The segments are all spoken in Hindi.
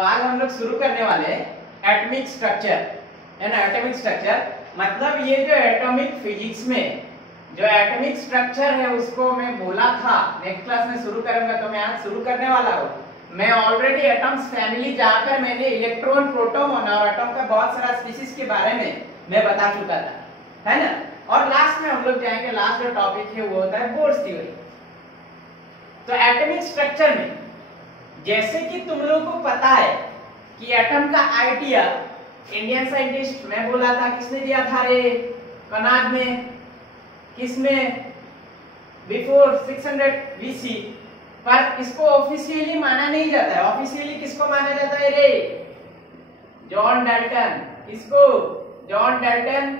तो आज हम लोग शुरू करने वाले हैं एटॉमिक स्ट्रक्चर, है ना। एटॉमिक स्ट्रक्चर मतलब ये जो एटॉमिक फिजिक्स में जो एटॉमिक स्ट्रक्चर है उसको मैं बोला था नेक्स्ट क्लास में शुरू करूंगा, तो मैं आज शुरू करने वाला हूँ। मैं ऑलरेडी एटम्स फैमिली जाकर मैंने इलेक्ट्रॉन, प्रोटॉन और एटॉम का बहुत सारा स्पीशीज के बारे में मैं बता चुका था, है ना। और लास्ट में हम लोग जाएंगे, लास्ट जो टॉपिक है वो होता है बोर्स थ्योरी। तो एटॉमिक स्ट्रक्चर में जैसे कि तुम लोगों को पता है कि एटम का आइडिया इंडियन साइंटिस्ट मैं बोला था, किसने दिया था रे? कनाड में। किसमें? Before 600 BC। पर इसको ऑफिशियली माना नहीं जाता है। ऑफिशियली किसको माना जाता है रे? John Dalton. किसको? जॉन डाल्टन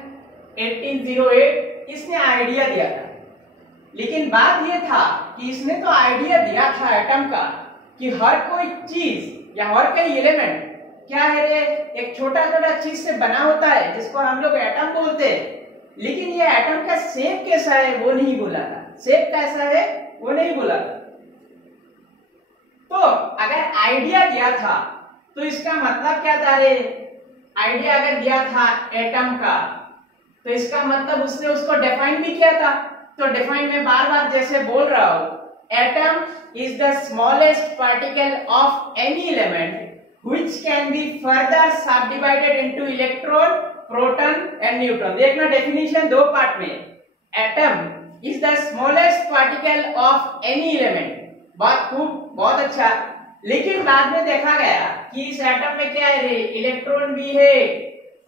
1808 इसने आइडिया दिया था। लेकिन बात यह था कि इसने तो आइडिया दिया था एटम का कि हर कोई चीज या हर कोई एलिमेंट क्या है रे? एक छोटा छोटा चीज से बना होता है जिसको हम लोग एटम बोलते हैं। लेकिन ये एटम का शेप कैसा है वो नहीं बोला था। शेप कैसा है वो नहीं बोला था। तो अगर आइडिया दिया था तो इसका मतलब क्या था रे? आइडिया अगर दिया था एटम का तो इसका मतलब उसने उसको डिफाइन भी किया था। तो डिफाइन में बार बार जैसे बोल रहा हूं, atom is the smallest particle of any element which can be further subdivided into electron, proton and neutron। देखना डेफिनेशन दो पार्ट में। Atom is the smallest particle of any element. बहुत खूब, बहुत अच्छा। लेकिन बाद में देखा गया कि इस एटम में क्या है रे? इलेक्ट्रॉन भी है,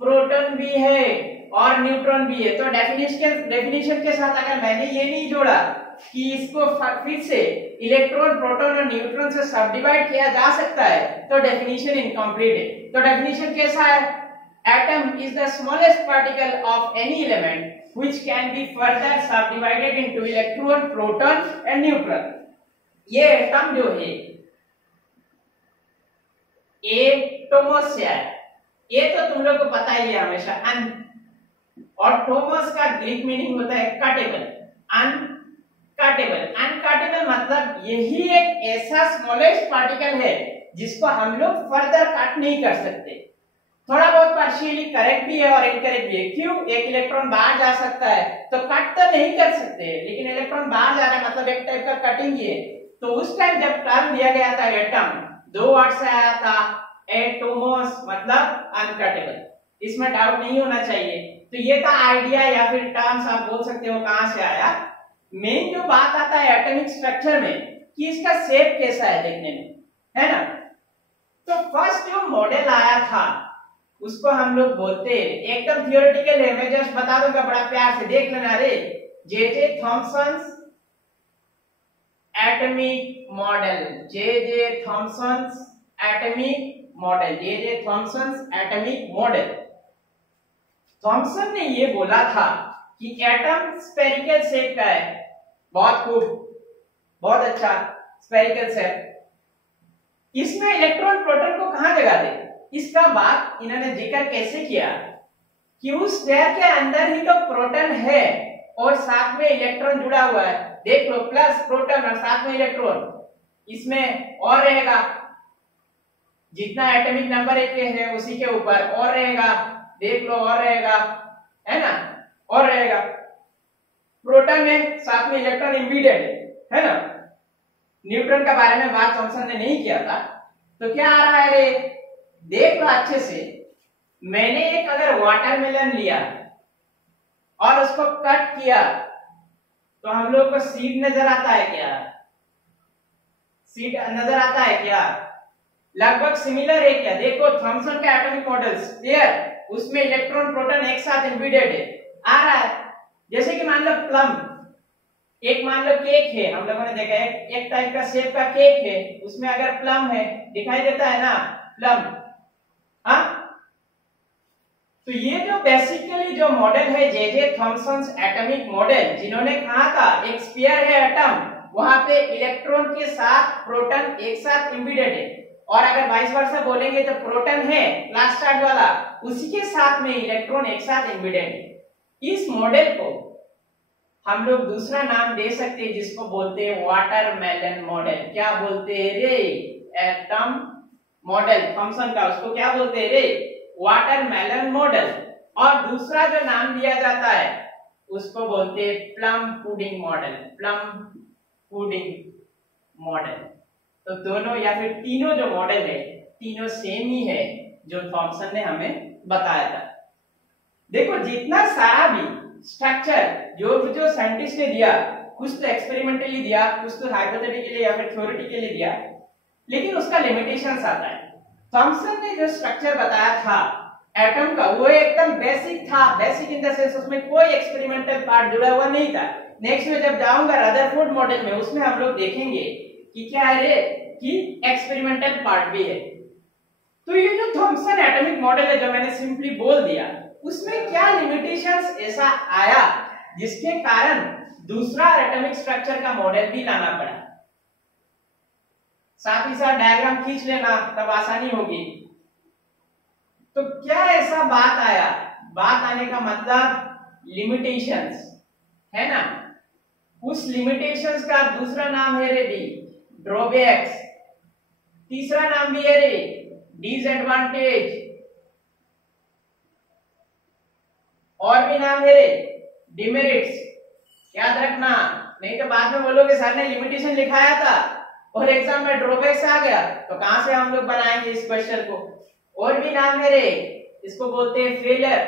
प्रोटॉन भी है और न्यूट्रॉन भी है। तो डेफिनेशन के साथ अगर मैंने ये नहीं जोड़ा कि इसको फिर से इलेक्ट्रॉन, प्रोटॉन और न्यूट्रॉन से सबडिवाइड किया जा सकता है तो डेफिनेशन इनकम्प्लीट है। तो डेफिनेशन कैसा है? Atom is the smallest particle of any element which can be further subdivided into electron, proton and neutron. ये एटम जो है एटोमोस है। ये तो तुम लोग को पता ही है हमेशा। और टोमस का ग्रीक मीनिंग होता है कटेबल, अनकटेबल। अनकटेबल मतलब यही एक ऐसा स्मॉलेस्ट पार्टिकल है जिसको हम लोग फर्दर कट नहीं कर सकते। थोड़ा बहुत पार्शियली करेक्ट भी है और इनकरेक्ट भी है। क्यों? एक इलेक्ट्रॉन बाहर जा सकता है तो कट तो नहीं कर सकते, लेकिन इलेक्ट्रॉन बाहर जा रहा है मतलब एक टाइप का कटिंग ही है। तो उस टाइम जब टर्म दिया गया था एटम, दो वर्ड से आया था एटोमोस मतलब अनकटेबल। इसमें डाउट नहीं होना चाहिए। तो ये था आइडिया या फिर टर्म्स आप बोल सकते हो कहां से आया। मेन जो बात आता है एटॉमिक स्ट्रक्चर में कि इसका शेप कैसा है देखने में, है ना। तो फर्स्ट जो मॉडल आया था उसको हम लोग बोलते हैं, एकदम थियोरेटिकल है, मैं जस्ट बता दूंगा बड़ा प्यार से देख लेना रे। जे थॉमसन्स एटॉमिक मॉडल। जे थॉमसन्स एटॉमिक मॉडल। जे थॉमसन्स एटॉमिक मॉडल। थॉमसन ने ये बोला था कि एटम स्फेरिकल शेप का है। बहुत खूब, बहुत अच्छा, स्फेरिकल शेप। इसमें इलेक्ट्रॉन, प्रोटॉन को कहां जगह दे? इसका बात इन्होंने जिक्र कैसे किया कि उस स्फेयर के अंदर ही तो प्रोटॉन है और साथ में इलेक्ट्रॉन जुड़ा हुआ है। देख लो, प्लस प्रोटॉन और साथ में इलेक्ट्रॉन। इसमें और रहेगा, जितना एटॉमिक नंबर एक है उसी के ऊपर और रहेगा। देख लो, और रहेगा, है ना, और रहेगा। प्रोटॉन में साथ में इलेक्ट्रॉन एम्बेडेड है ना। न्यूट्रॉन के बारे में बात थॉमसन ने नहीं किया था। तो क्या आ रहा है रे? देख लो अच्छे से। मैंने एक अगर वाटरमेलन लिया और उसको कट किया तो हम लोग को सीड नजर आता है क्या? सीड नजर आता है क्या? लगभग सिमिलर है क्या? देखो थॉमसन का एटॉमिक मॉडल्स क्लियर, उसमें इलेक्ट्रॉन, प्रोटॉन एक साथ एम्बेडेड है, आ रहा है। जैसे कि मान लो प्लम, एक मान लो केक है, हम लोगों ने देखा है एक टाइप का शेप का केक है, उसमें अगर प्लम है दिखाई देता है ना, प्लम। हाँ, तो ये जो बेसिकली जो मॉडल है जे थॉमसन्स एटॉमिक मॉडल, जिन्होंने कहा था एक स्फीयर है एटम, वहां पे इलेक्ट्रॉन के साथ प्रोटॉन एक साथ एम्बेडेड है। और अगर वाइस वर्सा बोलेंगे तो प्रोटॉन है लास्ट स्टार्ट वाला, उसी के साथ में इलेक्ट्रॉन एक साथ एम्बेडेड है। इस मॉडल को हम लोग दूसरा नाम दे सकते हैं जिसको बोलते हैं वाटरमेलन मॉडल। क्या बोलते हैं रे? एटम मॉडल थॉमसन का, उसको क्या बोलते हैं रे? Watermelon model. और दूसरा जो नाम दिया जाता है उसको बोलते हैं plum pudding model, plum pudding model. तो दोनों या फिर तीनों जो मॉडल है तीनों सेम ही है जो थॉमसन ने हमें बताया था। देखो जितना सारा भी स्ट्रक्चर जो साइंटिस्ट ने दिया, कुछ तो एक्सपेरिमेंटली दिया, कुछ तो हाइपोथेटिकली या फिर थ्योरेटिकली दिया, लेकिन उसका लिमिटेशंस आता है। थॉमसन ने जो स्ट्रक्चर बताया था एटम का वो एकदम बेसिक था, बेसिक इन द सेंस उसमें कोई एक्सपेरिमेंटल पार्ट जुड़ा हुआ नहीं था। नेक्स्ट में जब जाऊंगा रदरफोर्ड मॉडल में, उसमें हम लोग देखेंगे कि क्या है रे कि एक्सपेरिमेंटल पार्ट भी है। तो ये जो थॉमसन एटॉमिक मॉडल है जो मैंने सिंपली बोल दिया, उसमें क्या लिमिटेशंस ऐसा आया जिसके कारण दूसरा एटॉमिक स्ट्रक्चर का मॉडल भी लाना पड़ा। साथ ही साथ डायग्राम खींच लेना तब आसानी होगी। तो क्या ऐसा बात आया, बात आने का मतलब लिमिटेशंस है ना। उस लिमिटेशंस का दूसरा नाम है रे ड्रॉबैक्स, तीसरा नाम भी है रे डिसएडवांटेज, और भी नाम है रे डिमेरिट्स। याद रखना, नहीं तो बाद में बोलोगे सर ने लिमिटेशन लिखाया था और एग्जाम में ड्रॉबैक्स आ गया, तो कहां से हम लोग बनाएंगे इस क्वेश्चन को। और भी नाम है रे, इसको बोलते हैं फेलियर।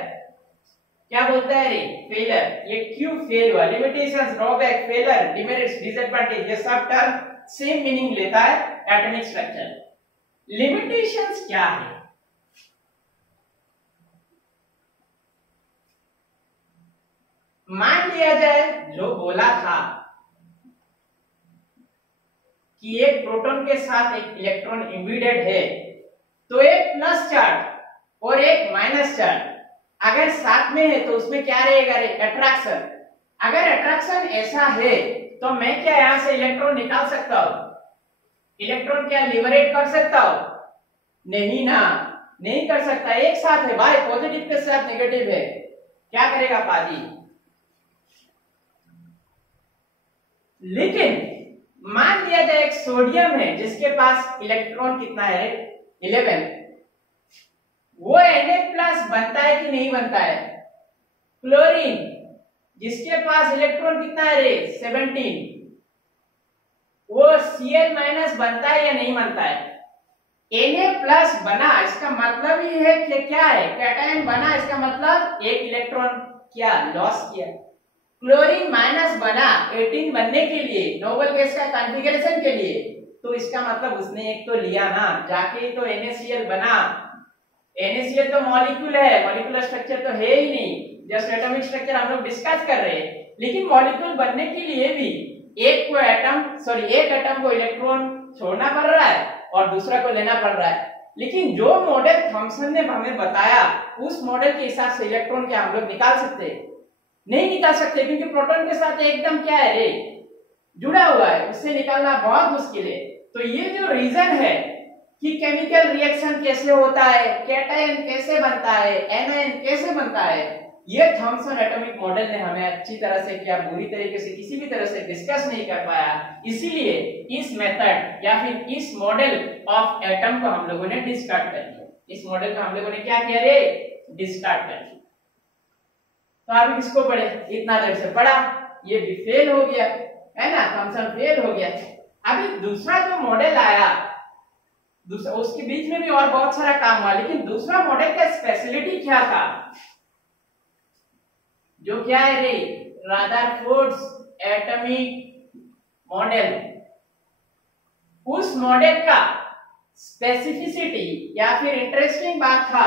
क्या बोलता है रे? फेलियर। ये क्यों फेल हुआ? Limitations, drawback, failure, demerits, disadvantage, ये सब टर्म सेम मीनिंग लेता है एटॉमिक स्ट्रक्चर। लिमिटेशंस क्या है? मान लिया जाए जो बोला था कि एक प्रोटॉन के साथ एक इलेक्ट्रॉन इम्बेडेड है, तो एक प्लस चार्ज और एक माइनस चार्ज अगर साथ में है तो उसमें क्या रहेगा रे? अट्रैक्शन। अगर अट्रैक्शन ऐसा है तो मैं क्या यहां से इलेक्ट्रॉन निकाल सकता हूं? इलेक्ट्रॉन क्या लिबरेट कर सकता हूं? नहीं ना, नहीं कर सकता। एक साथ है भाई, पॉजिटिव के साथ नेगेटिव है, क्या करेगा पाजी? लेकिन मान लिया जाए एक सोडियम है जिसके पास इलेक्ट्रॉन कितना है? 11। वो Na+ बनता है कि नहीं बनता है? क्लोरीन जिसके पास इलेक्ट्रॉन कितना है रे? 17, वो Cl- बनता है या नहीं बनता है? Na+ बना, इसका मतलब ही है कि क्या है? कैटायन बना, इसका मतलब एक इलेक्ट्रॉन क्या लॉस किया। क्लोरीन माइनस बना 18 बनने के लिए, नोबल गैस का कॉन्फ़िगरेशन के लिए, तो इसका मतलब उसने एक तो लिया ना, जाके तो NaCl बना। NaCl तो मॉलिक्यूल है, मॉलिक्यूलर स्ट्रक्चर तो है ही नहीं, जस्ट एटॉमिक स्ट्रक्चर हम लोग डिस्कस कर रहे हैं। लेकिन मॉलिक्यूल बनने के लिए भी एक एटम को इलेक्ट्रॉन छोड़ना पड़ रहा है और दूसरा को लेना पड़ रहा है। लेकिन जो मॉडल थॉमसन ने हमें बताया, उस मॉडल के हिसाब से इलेक्ट्रॉन क्या हम लोग निकाल सकते हैं? नहीं निकाल सकते, क्योंकि प्रोटॉन के साथ एकदम क्या है रे? जुड़ा हुआ है, उससे निकालना बहुत मुश्किल है। तो ये जो रीजन है कि केमिकल रिएक्शन कैसे होता है, कैटायन कैसे बनता है, एनायन कैसे बनता है, ये थॉमसन एटॉमिक मॉडल ने हमें अच्छी तरह से क्या बुरी तरीके से किसी भी तरह से डिस्कस नहीं कर पाया। इसीलिए इस मेथड या फिर इस मॉडल ऑफ एटम को हम लोगों ने डिस्कार्ड कर दिया। इस मॉडल को हम लोगों ने क्या किया रे? डिस्कार्ड कर दिया। तो आप किसको पढ़े? इतना देर से पढ़ा, ये भी फेल हो गया है ना, थॉमसन फेल हो गया। अभी दूसरा जो मॉडल आया, दूसरा उसके बीच में भी और बहुत सारा काम हुआ, लेकिन दूसरा मॉडल का स्पेशलिटी क्या था? जो क्या है रे? Rutherford's atomic model. उस मॉडल का स्पेसिफिसिटी या फिर इंटरेस्टिंग बात था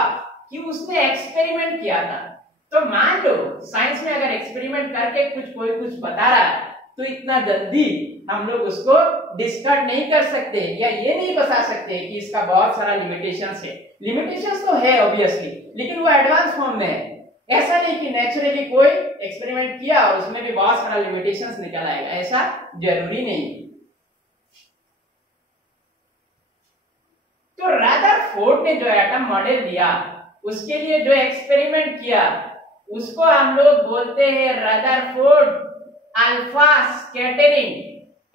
कि उसने एक्सपेरिमेंट किया था। तो मान लो साइंस में अगर एक्सपेरिमेंट करके कोई कुछ बता रहा है तो इतना जल्दी हम लोग उसको डिस्कार्ड नहीं कर सकते या ये नहीं बता सकते कि इसका बहुत सारा लिमिटेशंस है। लिमिटेशंस तो है ऑब्वियसली, लेकिन वो एडवांस फॉर्म में है। ऐसा नहीं कि नेचुरली कोई एक्सपेरिमेंट किया और उसमें भी बहुत सारा लिमिटेशंस निकल आएगा, ऐसा जरूरी नहीं। तो रदरफोर्ड ने जो एटम मॉडल दिया, उसके लिए जो एक्सपेरिमेंट किया, उसको हम लोग बोलते हैं रदरफोर्ड अल्फा स्कैटरिंग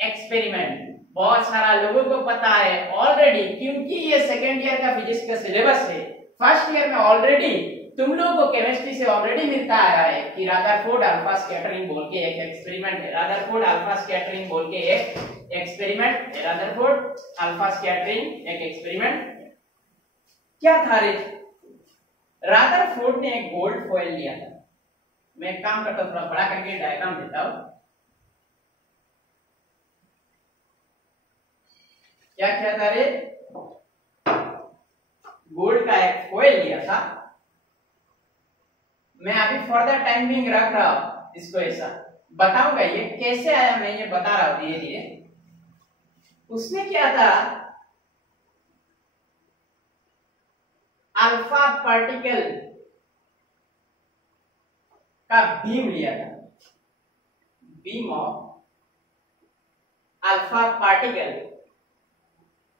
एक्सपेरिमेंट। बहुत सारा लोगों को पता है ऑलरेडी, क्योंकि ये सेकेंड ईयर का फिजिक्स का सिलेबस है। फर्स्ट ईयर में ऑलरेडी तुम लोगों को केमिस्ट्री से ऑलरेडी मिलता आ रहा है कि रदरफोर्ड अल्फा स्कैटरिंग बोल के एक एक्सपेरिमेंट है। रदरफोर्ड अल्फा स्कैटरिंग बोल के एक एक्सपेरिमेंट है। रदरफोर्ड अल्फा स्कैटरिंग एक एक्सपेरिमेंट क्या था रे? रदरफोर्ड ने एक गोल्ड फॉइल लिया था। मैं एक काम करता हूं, थोड़ा बड़ा करके डायग्राम देता हूं। क्या किया था रे? गोल्ड का एक फॉइल लिया था। मैं अभी फर्दर टाइम बिंग रख रहा हूं इसको, ऐसा बताऊंगा ये कैसे आया, मैं ये बता रहा हूं धीरे धीरे। उसने क्या था, अल्फा पार्टिकल का बीम लिया था। बीम ऑफ अल्फा पार्टिकल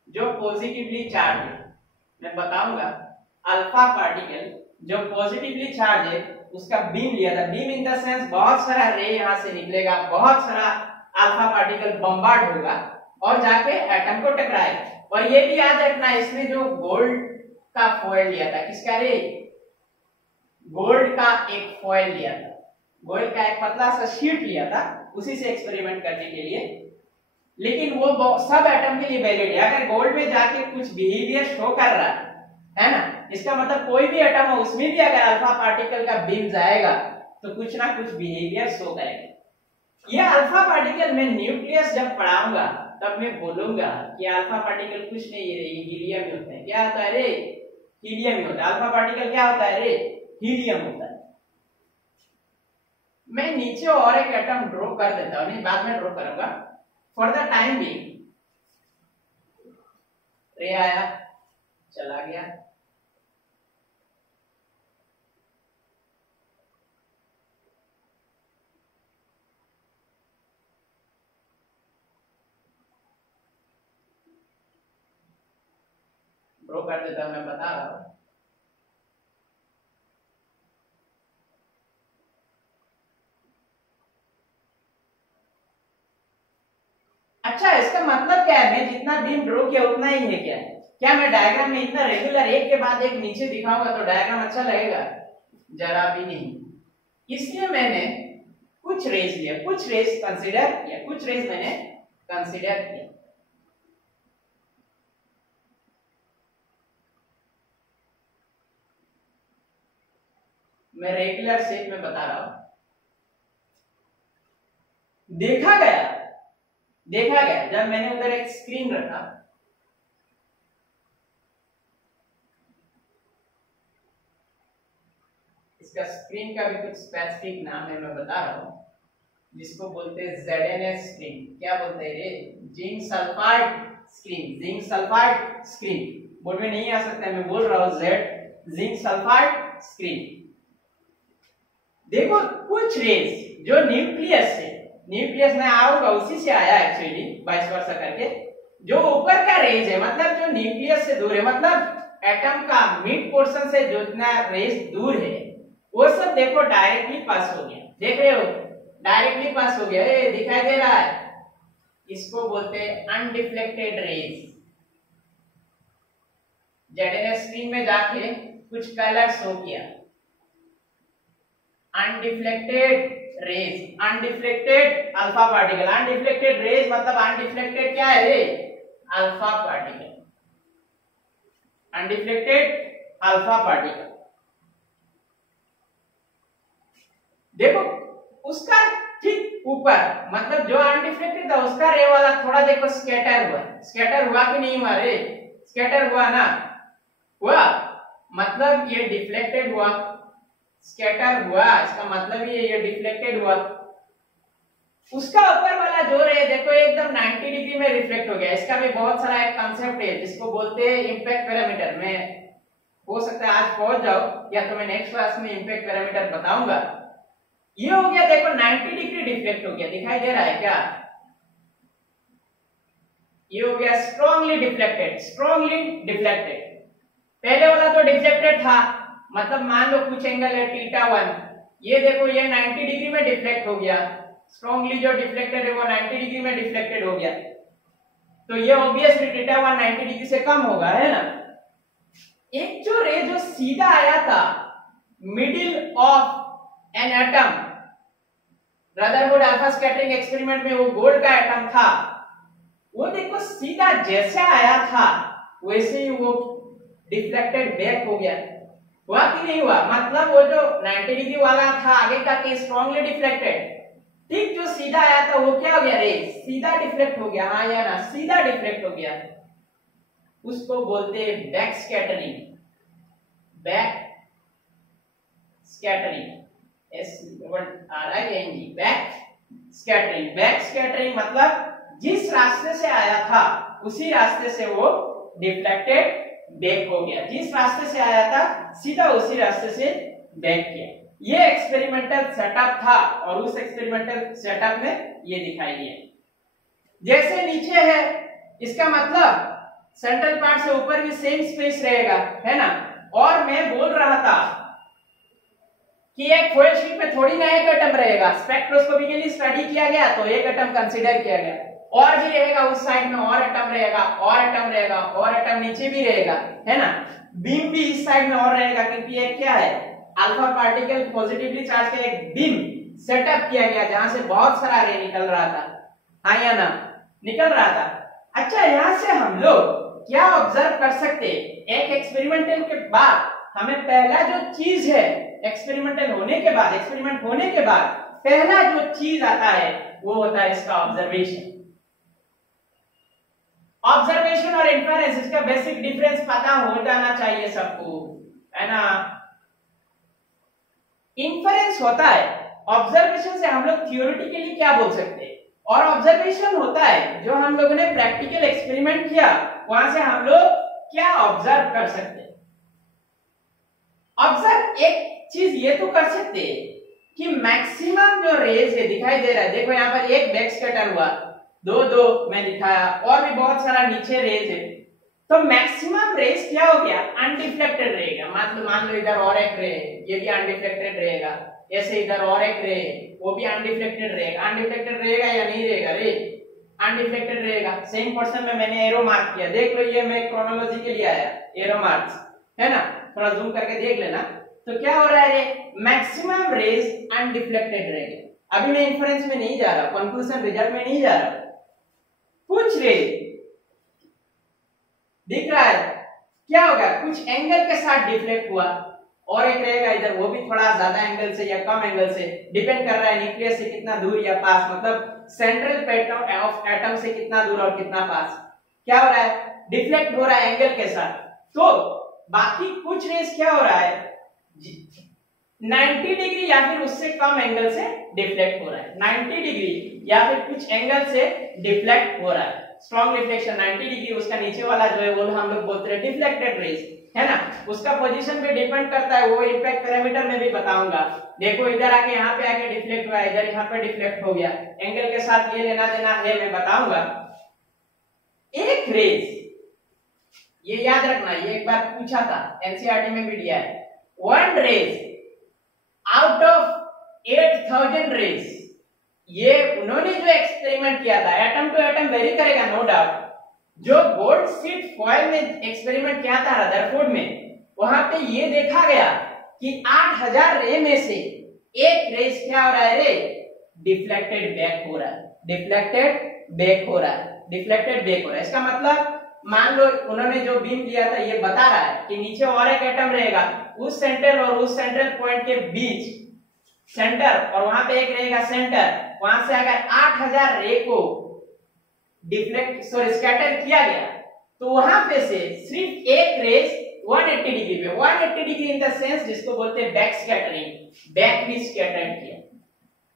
जो पॉजिटिवली चार्ज है। मैं बताऊंगा, अल्फा पार्टिकल जो पॉजिटिवली चार्ज है उसका बीम लिया था। बीम इन द सेंस बहुत सारा रे यहां से निकलेगा, बहुत सारा अल्फा पार्टिकल बम्बार्ड होगा और जाके एटम को टकराएगा। और ये भी याद रखना, इसमें जो गोल्ड का फॉइल लिया था, किसका रे? गोल्ड का एक फॉइल लिया था। गोल्ड का एक पतला सा शीट लिया था उसी से एक्सपेरिमेंट करने के लिए। लेकिन वो सब एटम के लिए वैलिड है। अगर गोल्ड में जाके कुछ बिहेवियर शो कर रहा है ना, इसका मतलब कोई भी एटम हो उसमें भी अगर अल्फा पार्टिकल का बीम जाएगा तो कुछ ना कुछ बिहेवियर शो करेगा। ये अल्फा पार्टिकल मैं न्यूक्लियस जब पढ़ाऊंगा तब मैं बोलूंगा कि अल्फा पार्टिकल कुछ नहीं है, ये हीलियम ही होता है। क्या होता है रे? हीलियम ही होता है। अल्फा पार्टिकल क्या होता है रे? हीलियम होता है। मैं नीचे और एक एटम ड्रॉ कर देता हूं, नहीं बाद में ड्रॉ करूंगा। फॉर द टाइम बीइंग रे आया, चला गया। ड्रॉ कर देता हूं, मैं बता रहा हूं। अच्छा, इसका मतलब क्या है? मैं जितना बीम ड्रॉ किया उतना ही है क्या? क्या मैं डायग्राम में इतना रेगुलर एक के बाद एक नीचे दिखाऊंगा तो डायग्राम अच्छा लगेगा? जरा भी नहीं। इसलिए मैंने कुछ रेज लिया, कुछ रेज कंसीडर किया, कुछ रेज मैंने कंसीडर किया। मैं रेगुलर शेप में बता रहा हूं। देखा गया जब मैंने उधर एक स्क्रीन रखा, इसका स्क्रीन का भी कुछ स्पेसिफिक नाम है, मैं बता रहा हूं, जिसको बोलते हैं ZNS स्क्रीन। क्या बोलते हैं रे? Zinc sulphide screen. Zinc sulphide screen board में नहीं आ सकता, मैं बोल रहा हूं Z जिंक सल्फाइड स्क्रीन। देखो कुछ रेज जो न्यूक्लियस से, न्यूक्लियस में आऊंगा उसी से आया एक्चुअली, वाइस वर्सा करके। जो ऊपर का रेज है मतलब जो न्यूक्लियस से दूर है, मतलब एटम का मिड पोर्शन से जितना रेज दूर है वो सब देखो डायरेक्टली पास हो गया। देख रहे हो? डायरेक्टली पास हो गया, ये दिखाई दे रहा है। इसको बोलते हैं अनडिफ्लेक्टेड रेज। ZNS स्क्रीन में जाके कुछ कलर शो किया, undeflected rays, undeflected alpha particle. Undeflected rays मतलब अनडिफ्लेक्टेड क्या है रे? Alpha particle. Undeflected alpha particle. देखो उसका ठीक ऊपर, मतलब जो अनडिफ्लेक्टेड था उसका रे वाला थोड़ा देखो स्कैटर हुआ। स्कैटर हुआ कि नहीं हुआ रे? स्कैटर हुआ ना? हुआ, मतलब ये डिफ्लेक्टेड हुआ, स्कैटर हुआ, इसका मतलब ये डिफ्लेक्टेड हुआ। उसका ऊपर वाला जो रे देखो एकदम 90 डिग्री में रिफ्लेक्ट हो गया। इसका भी बहुत सारा एक कांसेप्ट है जिसको बोलते हैं इंपैक्ट पैरामीटर। में हो सकता है आज पहुंच जाओ, या तो मैं नेक्स्ट क्लास में इंपैक्ट पैरामीटर बताऊंगा। ये हो गया देखो 90 डिग्री डिफ्लेक्ट हो गया, दिखाई दे रहा है क्या? ये हो गया स्ट्रांगली डिफ्लेक्टेड, स्ट्रांगली डिफ्लेक्टेड। पहले वाला तो डिफ्लेक्टेड था, मतलब मान लो कुछ एंगल है θ1, ये देखो ये 90 डिग्री में डिफ्लेक्ट हो गया। स्ट्रांगली जो डिफ्लेक्टेड है वो 90 डिग्री में डिफ्लेक्टेड हो गया। तो ये ऑब्वियसली थीटा 190 डिग्री से कम होगा, है ना। एक जो रे जो सीधा आया था middle of an atom, Rutherford alpha scattering experiment में वो गोल्ड का एटम था, वो देखो सीधा जैसे आया था वैसे ही वो डिफ्लेक्टेड बैक हो गया। हुआ कि नहीं हुआ? मतलब वो जो 90 डिग्री वाला था आगे का के स्ट्रांगली डिफ्लेक्टेड, ठीक जो सीधा आया था वो क्या हो गया? रे सीधा डिफ्लेक्ट हो गया, हाँ या ना, सीधा डिफ्लेक्ट हो गया। उसको बोलते हैं बैक स्कैटरिंग। बैक स्कैटरिंग, एस वर्ड आ रहा है एनजी, बैक स्कैटरिंग। बैक स्कैटरिंग मतलब जिस रास्ते से आया था उसी रास्ते से वो डिफ्लेक्टेड बैक हो गया, जिस रास्ते से आया था सीधा उसी रास्ते से बैक किया। ये एक्सपेरिमेंटल सेटअप था और उस एक्सपेरिमेंटल सेटअप में ये दिखाई दिया। जैसे नीचे है इसका मतलब सेंट्रल पार्ट से ऊपर भी सेम स्पेस रहेगा, है ना। और मैं बोल रहा था कि एक फॉयल शीट में थोड़ी ना एक एटम रहेगा, स्पेक्ट्रोस्कोपिकली स्टडी किया गया तो एक एटम कंसीडर किया गया, और भी रहेगा उस साइड में, और एटम रहेगा, और एटम रहेगा, और एटम नीचे भी रहेगा, है ना। बीम भी इस साइड में और रहेगा, क्योंकि ये क्या है, अल्फा पार्टिकल पॉजिटिवली चार्ज का एक बीम सेटअप किया गया जहां से बहुत सारा रे निकल रहा था, हाँ या ना, निकल रहा था। अच्छा, यहां से हम लोग क्या ऑब्जर्व कर सकते? एक एक्सपेरिमेंटल के बाद हमें पहला जो चीज है, एक्सपेरिमेंटल होने के बाद, एक्सपेरिमेंट होने के बाद पहला जो चीज आता है वो होता है इसका ऑब्जर्वेशन। ऑब्जर्वेशन और इन्फरेंस, इसका बेसिक डिफरेंस पता हो जाना चाहिए सबको, है ना। इन्फरेंस होता है, ऑब्जर्वेशन से हम लोग थियोरेटिकली क्या बोल सकते हैं, और ऑब्जर्वेशन होता है जो हम लोगों ने प्रैक्टिकल एक्सपेरिमेंट किया वहां से हम लोग क्या ऑब्जर्व कर सकते हैं। ऑब्जर्व एक चीज ये तो कर सकते हैं कि मैक्सिमम जो रेज है दिखाई दे रहा है, देखो यहाँ पर एक बैक स्कैटर हुआ, दो मैं दिखाया, और भी बहुत सारा नीचे रेज है, तो मैक्सिमम रेज क्या हो गया? अनडिफ्लेक्टेड रहेगा। मतलब मान लो इधर और एक रे, ये भी अनडिफ्लेक्टेड रहेगा, ऐसे इधर और एक रे, वो भी अनडिफ्लेक्टेड रहेगा। अनडिफ्लेक्टेड रहेगा या नहीं रहेगा? रे अनडिफ्लेक्टेड रहेगा। सेम पोर्शन में मैंने एरो मार्क किया, देख लो, ये मैं क्रोनोलॉजी के लिए आया एरो मार्क्स, है ना, थोड़ा जूम करके देख लेना। तो क्या हो रहा है रे? मैक्सिमम रेज अनडिफ्लेक्टेड रहेगा। अभी मैं इन्फरेंस में नहीं जा रहा, कंक्लूजन रिजल्ट में नहीं जा रहा। कुछ रेज दिख रहा है, क्या होगा? कुछ एंगल के साथ डिफ्लेक्ट हुआ, और एक रहेगा इधर, वो भी थोड़ा ज्यादा एंगल से या कम एंगल से, डिपेंड कर रहा है न्यूक्लियस से कितना दूर या पास, मतलब सेंट्रल पैटर्न ऑफ एटम से कितना दूर और कितना पास। क्या हो रहा है? डिफ्लेक्ट हो रहा है एंगल के साथ। तो बाकी कुछ रेस क्या हो रहा है? 90 डिग्री या फिर उससे कम एंगल से डिफ्लेक्ट हो रहा है, 90 डिग्री या फिर कुछ एंगल से डिफ्लेक्ट हो रहा है। स्ट्रॉन्ग रिफ्लेक्शन 90 डिग्री, उसका नीचे वाला जो है वो हम लोग बोलते हैं डिफ्लेक्टेड रेज, है ना। उसका पोजीशन पे डिपेंड करता है, वो इम्पैक्ट पैरामीटर में भी बताऊंगा। देखो इधर आके यहाँ पे आके डिफ्लेक्ट हुआ, इधर यहाँ पे डिफ्लेक्ट हो गया, एंगल के साथ ये लेना देना है, मैं बताऊंगा। एक रेज, ये याद रखना, ये एक बार पूछा था एनसीईआरटी में भी दिया है, one rays out of 8000 rays, ये उन्होंने जो एक्सपेरिमेंट किया था, एटम टू एटम वेरी करेगा नो डाउट, जो गोल्ड शीट फॉयल में एक्सपेरिमेंट किया था रदरफोर्ड में, वहां पे ये देखा गया कि 8000 रे में से एक रेज क्या हो रहा है रे? डिफ्लेक्टेड बैक हो रहा है, डिफ्लेक्टेड बैक हो रहा है, डिफ्लेक्टेड बैक हो रहा है। इसका मतलब मान लो उन्होंने जो बीम लिया था ये बता रहा है कि नीचे और एक एटम रहेगा, उस सेंटर और उस सेंट्रल पॉइंट के बीच सेंटर, और वहां पे एक रहेगा सेंटर, वहां से अगर 8000 रे को डिफ्लेक्ट स्कैटर किया गया तो वहां पे से सिर्फ एक रेज 180 डिग्री पे, 180 डिग्री इन द सेंस जिसको बोलते हैं बैक स्कैटरिंग, बैक भी स्कैटर किया।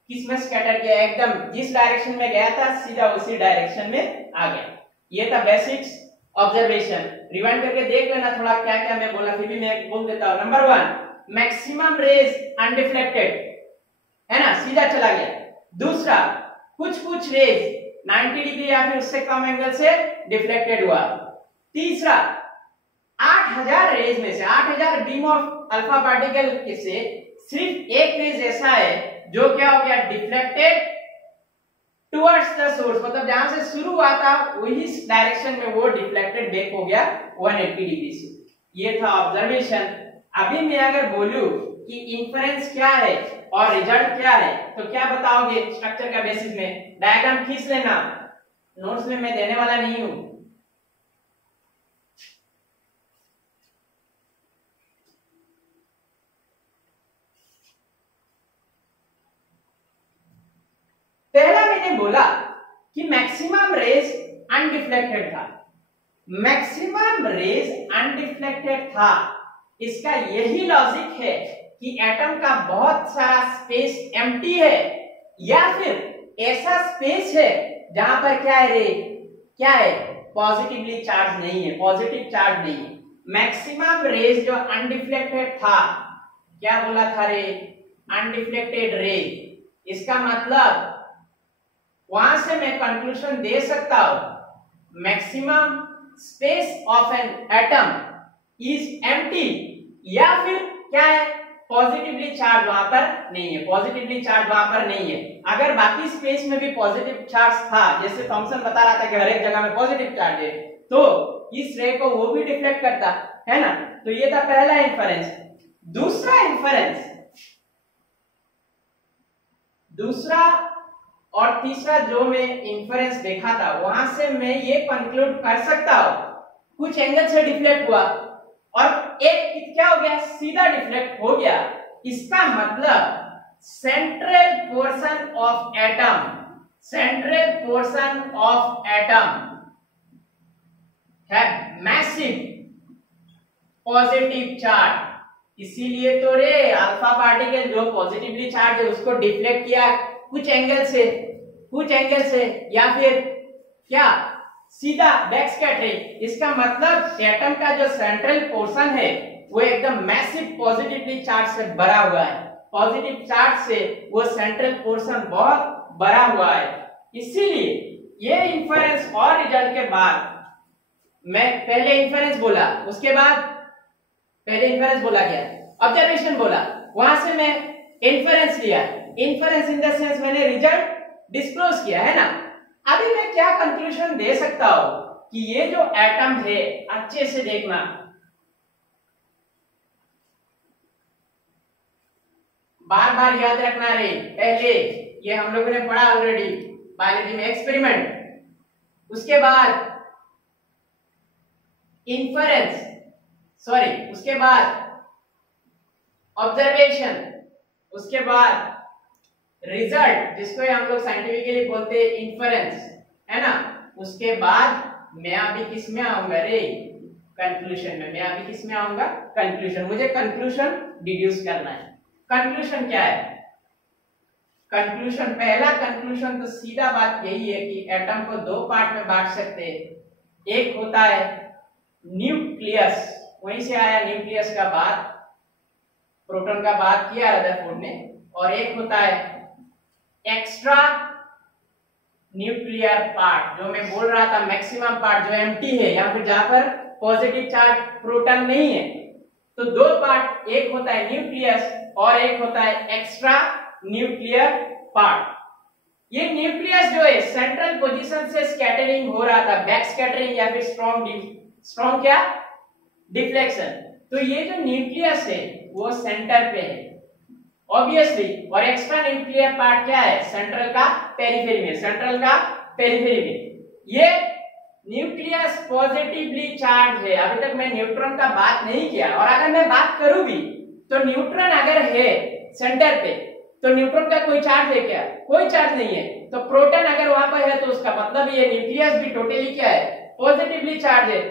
किसमें स्कैटर किया? एकदम जिस डायरेक्शन में गया था सीधा उसी डायरेक्शन में आ गया। ये था बेसिक्स ऑब्जर्वेशन। रिवाइंड करके देख लेना थोड़ा क्या क्या मैं बोला, फिर भी मैं बोल देता हूं। नंबर 1, मैक्सिमम रेज अनडिफ्लेक्टेड, है ना, सीधा चला गया। दूसरा, कुछ रेज 90 डिग्री या फिर उससे कम एंगल से डिफ्लेक्टेड हुआ। तीसरा, 8000 रेज में से 8000 बीम ऑफ अल्फा पार्टिकल से सिर्फ एक रेज ऐसा है जो क्या हो गया? डिफ्लेक्टेड टुवर्ड्स द सोर्स, मतलब जहां से शुरू हुआ था वही डायरेक्शन में वो डिफ्लेक्टेड बैक हो गया 180 डिग्री से। ये था ऑब्जर्वेशन। अभी मैं अगर बोलूं कि इन्फरेंस क्या है और रिजल्ट क्या है तो क्या बताओगे स्ट्रक्चर का बेसिस में? डायग्राम खींच लेना, नोट्स में मैं देने वाला नहीं हूं। पहला मैंने बोला कि मैक्सिमम रेज अनडिफ्लेक्टेड था, मैक्सिमम रेज अनडिफ्लेक्टेड था। इसका यही लॉजिक है कि एटम का बहुत सारा स्पेस एम्प्टी है या फिर ऐसा स्पेस है जहां पर क्या है रे, क्या है, पॉजिटिवली चार्ज नहीं है, पॉजिटिव चार्ज नहीं है। मैक्सिमम रेज जो अनडिफ्लेक्टेड था, क्या बोला था रे, अनडिफ्लेक्टेड रे। इसका मतलब वहां से मैं कंक्लूजन दे सकता हूं maximum space of an atom is empty, या फिर क्या है, पॉजिटिवली चार्ज वहां पर नहीं है, पॉजिटिवली चार्ज वहां पर नहीं है। अगर बाकी स्पेस में भी पॉजिटिव चार्ज था, जैसे थॉमसन बता रहा था कि हर एक जगह में पॉजिटिव चार्ज है, तो इस रे को वो भी डिफ्लेक्ट करता है ना। तो ये था पहला इंफरेंस। दूसरा इंफरेंस, दूसरा और तीसरा जो मैं इंफरेंस देखा था, वहां से मैं ये कंक्लूड कर सकता हूं कुछ एंगल से डिफ्लेक्ट हुआ और एक क्या हो गया, सीधा डिफ्लेक्ट हो गया। इसका मतलब central portion of atom, central portion of atom है मैसिव पॉजिटिव चार्ज। इसीलिए तो रे अल्फा पार्टिकल जो पॉजिटिवली चार्ज है उसको डिफ्लेक्ट किया कुछ एंगल से, कुछ एंगल से, या फिर क्या सीधा बैक स्कैटरिंग। इसका मतलब एटम का जो सेंट्रल पोर्शन है वो एकदम मैसिव पॉजिटिवली चार्ज से भरा हुआ है, पॉजिटिव चार्ज से वो सेंट्रल पोर्शन बहुत भरा हुआ है। इसीलिए ये इंफरेंस और रिजल्ट के बाद मैं पहले इंफरेंस बोला, उसके बाद पहले इंफरेंस बोला गया, ऑब्जर्वेशन बोला, वहां से मैं इंफरेंस लिया, इंफरेंस इन द सेंस मैंने रिजल्ट डिस्क्लोज किया है ना। अभी मैं क्या कंक्लूजन दे सकता हूं कि ये जो एटम है, अच्छे से देखना, बार बार याद रखना रे, पहले ये हम लोगों ने पढ़ा ऑलरेडी बायोलॉजी में एक्सपेरिमेंट, उसके बाद इंफरेंस, सॉरी उसके बाद ऑब्जर्वेशन, उसके बाद रिजल्ट जिसको हम लोग साइंटिफिकली बोलते हैं इंफरेंस, है ना। उसके बाद मैं अभी किस में आऊंगा रे, कंक्लूजन में। मैं अभी किस में आऊंगा, कंक्लूजन। मुझे कंक्लूजन डिड्यूस करना है। कंक्लूजन क्या है, कंक्लूजन, पहला कंक्लूजन तो सीधा बात यही है कि एटम को दो पार्ट में बांट सकते हैं। एक होता है न्यूक्लियस, वहीं से आया न्यूक्लियस का बात, प्रोटॉन का बात किया रदरफोर्ड ने, और एक होता है एक्स्ट्रा न्यूक्लियर पार्ट, जो मैं बोल रहा था मैक्सिमम पार्ट जो एम्प्टी है, या फिर जहां पर पॉजिटिव चार्ज प्रोटॉन नहीं है। तो दो पार्ट, एक होता है न्यूक्लियस और एक होता है एक्स्ट्रा न्यूक्लियर पार्ट। ये न्यूक्लियस जो है सेंट्रल पोजीशन से स्कैटरिंग हो रहा था, बैक स्कैटरिंग या फिर स्ट्रॉन्ग क्या, डिफ्लेक्शन। तो ये जो न्यूक्लियस है वो सेंटर पे है ऑब्वियसली, और एक्स्ट्रा न्यूक्लियर पार्ट क्या है, सेंट्रल का पेरिफेरी में, सेंट्रल का पेरिफेरी में। ये न्यूक्लियस पॉजिटिवली चार्ज है। अभी तक मैं न्यूट्रॉन का बात नहीं किया, और अगर मैं बात करूं भी तो न्यूट्रॉन अगर है सेंटर पे तो न्यूट्रॉन का कोई चार्ज है क्या, कोई चार्ज नहीं है। तो प्रोटॉन अगर वहां पर है तो उसका मतलब ये न्यूक्लियस भी टोटली क्या है, पॉजिटिवली चार्ज है।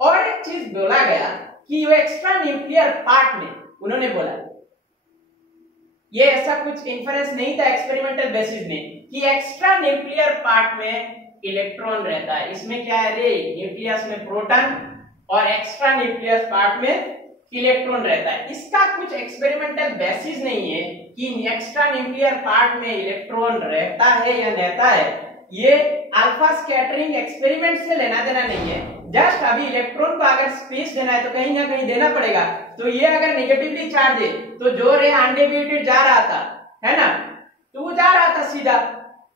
और एक चीज बोला गया कि वो एक्स्ट्रा न्यूक्लियर पार्ट में, उन्होंने बोला ये ऐसा कुछ इंफरेंस नहीं था एक्सपेरिमेंटल बेसिस में कि एक्स्ट्रा न्यूक्लियर पार्ट में इलेक्ट्रॉन रहता है। इसमें क्या है रे, न्यूक्लियस में प्रोटॉन और एक्स्ट्रा न्यूक्लियस पार्ट में इलेक्ट्रॉन रहता है। इसका कुछ एक्सपेरिमेंटल बेसिस नहीं है कि एक्स्ट्रा न्यूक्लियर पार्ट में इलेक्ट्रॉन रहता है या रहता है। ये अल्फा स्कैटरिंग एक्सपेरिमेंट से लेना देना नहीं है। जस्ट अभी इलेक्ट्रॉन को अगर स्पेस देना है तो कहीं ना कहीं देना पड़ेगा। तो ये अगर नेगेटिवली चार्ज है तो जो रे अनडिफ्यूटेड जा रहा था, है ना, तो वो जा रहा था सीधा,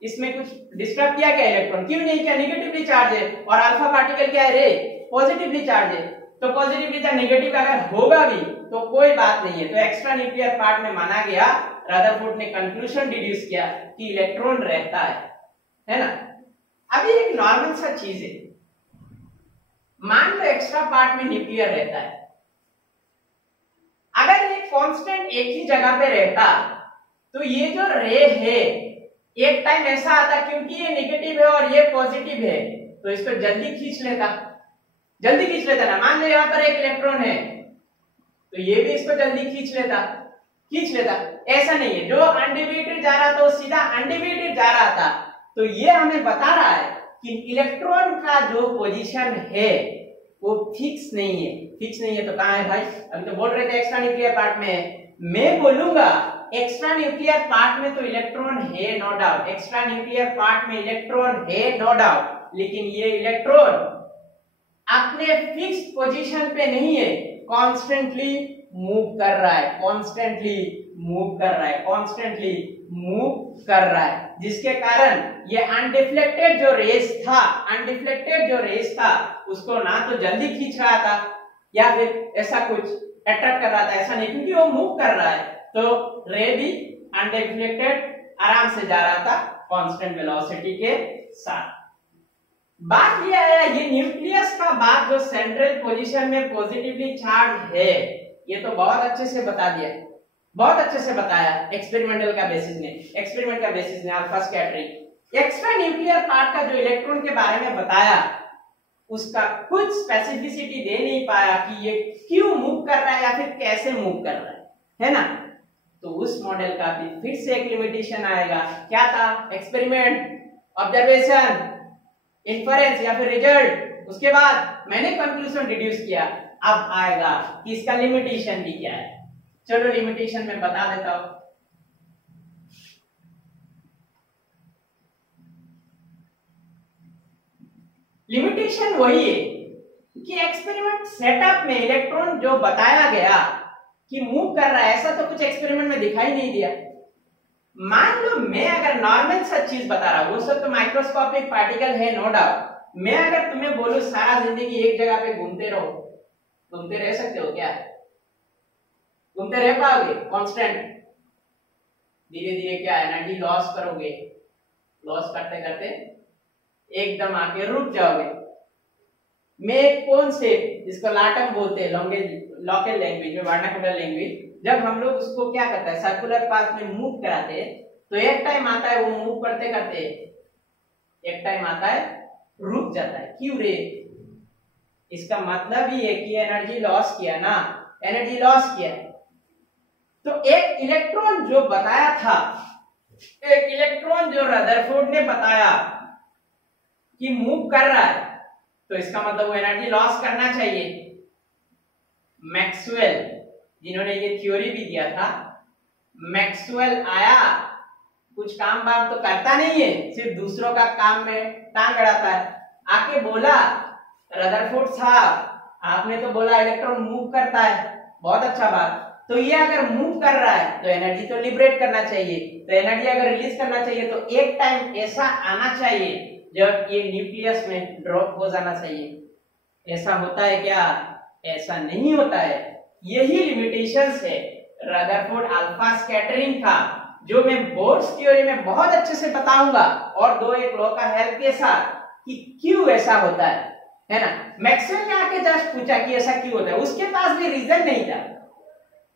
इसमें कुछ डिस्टर्ब किया क्या इलेक्ट्रॉन? क्यों नहीं किया, निगेटिवली चार्ज है और अल्फा पार्टिकल क्या है रे, पॉजिटिवली चार्ज है। तो पॉजिटिवली चार्ज नेगेटिव अगर होगा भी तो कोई बात नहीं है। तो एक्स्ट्रा न्यूक्लियर पार्ट में माना गया, रदरफोर्ड ने कंक्लूजन डिड्यूस किया कि इलेक्ट्रॉन रहता है ना। अभी एक नॉर्मल सा चीज है, मान लो एक्स्ट्रा पार्ट में न्यूक्लियर रहता है, अगर ये कांस्टेंट एक ही जगह पे रहता तो ये जो रे है एक टाइम ऐसा आता, क्योंकि ये नेगेटिव है और ये पॉजिटिव है तो इसको जल्दी खींच लेता, जल्दी खींच लेता ना। मान लो यहाँ पर एक इलेक्ट्रॉन है तो ये भी इसको जल्दी खींच लेता। ऐसा नहीं है, जो अनडिवाइडेड जा रहा था वो सीधा अनडिवाइडेड जा रहा था। तो ये हमें बता रहा है कि इलेक्ट्रॉन का जो पोजीशन है वो फिक्स नहीं है। फिक्स नहीं है तो कहां है भाई? अभी तो बोल रहे थे एक्स्ट्रा न्यूक्लियर पार्ट में है। मैं बोलूंगा एक्स्ट्रा न्यूक्लियर पार्ट में तो इलेक्ट्रॉन है no doubt, extra nuclear part में इलेक्ट्रॉन है नो डाउट, लेकिन ये इलेक्ट्रॉन अपने फिक्स्ड पोजीशन पे नहीं है, कॉन्स्टेंटली मूव कर रहा है, कॉन्स्टेंटली मूव कर रहा है, जिसके कारण ये अनडिफ्लेक्टेड जो रेस था उसको ना तो जल्दी खींच रहा था या फिर ऐसा कुछ अट्रैक्ट कर रहा था, ऐसा नहीं, क्योंकि वो मूव कर रहा है तो रे भी अनडिफ्लेक्टेड आराम से जा रहा था कांस्टेंट वेलोसिटी के साथ। बात ये आया, ये न्यूक्लियस का बात जो सेंट्रल पोजीशन में पॉजिटिवली चार्ज है, ये तो बहुत अच्छे से बता दिया, बहुत अच्छे से बताया एक्सपेरिमेंट का बेसिस ने alpha scattering. Extra nuclear part का जो इलेक्ट्रॉन के बारे में बताया उसका कुछ स्पेसिफिसिटी दे नहीं पाया कि ये क्यों मूव कर रहा है या फिर कैसे मूव कर रहा है ना। तो उस मॉडल का भी फिर से एक लिमिटेशन आएगा। क्या था? एक्सपेरिमेंट, ऑब्जर्वेशन, इन्फरेंस या फिर रिजल्ट। उसके बाद मैंने कंक्लूजन डिड्यूस किया। अब आएगा कि इसका लिमिटेशन भी क्या है। चलो लिमिटेशन में बता देता हूं। लिमिटेशन वही है कि एक्सपेरिमेंट सेटअप में इलेक्ट्रॉन जो बताया गया कि मूव कर रहा है, ऐसा तो कुछ एक्सपेरिमेंट में दिखाई नहीं दिया। मान लो मैं अगर नॉर्मल सा चीज बता रहा हूं, वो सब तो माइक्रोस्कोपिक पार्टिकल है नो डाउट। मैं अगर तुम्हें बोलूं सारा जिंदगी एक जगह पे घूमते रहो, घूमते रह सकते हो क्या? घूमते रह पाओगे? कांस्टेंट धीरे धीरे क्या एनर्जी लॉस करोगे, लॉस करते करते एकदम आके रुक जाओगे। मैं कौन से जिसको लाटम बोलते हैं लोकल लैंग्वेज में, वर्नाकुलर लैंग्वेज, जब हम लोग उसको क्या करता है सर्कुलर पाथ में मूव कराते हैं तो एक टाइम आता है वो मूव करते करते एक टाइम आता है रुक जाता है। क्यों रे? इसका मतलब ही है कि एनर्जी लॉस किया ना, एनर्जी लॉस किया। तो एक इलेक्ट्रॉन जो बताया था, एक इलेक्ट्रॉन जो रदरफोर्ड ने बताया कि मूव कर रहा है, तो इसका मतलब वो एनर्जी लॉस करना चाहिए। मैक्सवेल जिन्होंने ये थ्योरी भी दिया था, मैक्सवेल आया, कुछ काम बाम तो करता नहीं है, सिर्फ दूसरों का काम में टांग अड़ाता है। आके बोला रदरफोर्ड साहब आपने तो बोला इलेक्ट्रॉन मूव करता है, बहुत अच्छा बात, तो ये अगर मूव कर रहा है तो एनर्जी तो लिबरेट करना चाहिए, तो एनर्जी अगर रिलीज करना चाहिए तो एक टाइम ऐसा आना चाहिए जब ये न्यूक्लियस में ड्रॉप हो जाना चाहिए। ऐसा होता है क्या? ऐसा नहीं होता है। यही लिमिटेशंस है रदरफोर्ड अल्फा स्कैटरिंग का, जो मैं बोर्ड्स थ्योरी में बहुत अच्छे से बताऊंगा और दो एक लॉ का हेल्प के साथ कि क्यों ऐसा होता है ना। मैक्सवेल ने आके जस्ट पूछा कि ऐसा क्यों होता है, उसके पास भी रीजन नहीं था,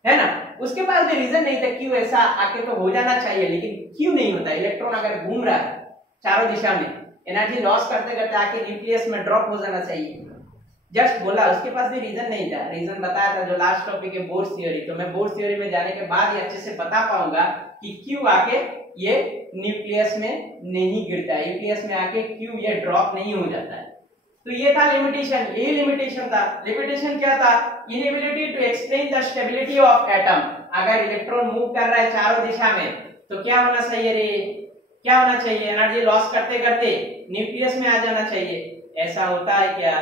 है ना, उसके पास भी रीजन नहीं था क्यों ऐसा आके तो हो जाना चाहिए, लेकिन क्यों नहीं होता। इलेक्ट्रॉन अगर घूम रहा है चारों दिशा में, एनर्जी लॉस करते करते आके न्यूक्लियस में ड्रॉप हो जाना चाहिए, जस्ट बोला, उसके पास भी रीजन नहीं था। रीजन बताया था जो लास्ट टॉपिक है बोर्ड्स थ्योरी। तो मैं बोर्ड्स थ्योरी में जाने के बाद ही अच्छे से बता पाऊंगा कि क्यों आके ये न्यूक्लियस में नहीं गिरता है, न्यूक्लियस में आके क्यों ये ड्रॉप नहीं हो जाता है। तो ये था लिमिटेशन, यही लिमिटेशन था। लिमिटेशन क्या था? Inability to explain the stability of atom. अगर इलेक्ट्रॉन मूव कर रहा है चारों दिशा में तो क्या होना चाहिए रे? क्या होना चाहिए? एनर्जी लॉस करते करते न्यूक्लियस में आ जाना चाहिए। ऐसा होता है क्या?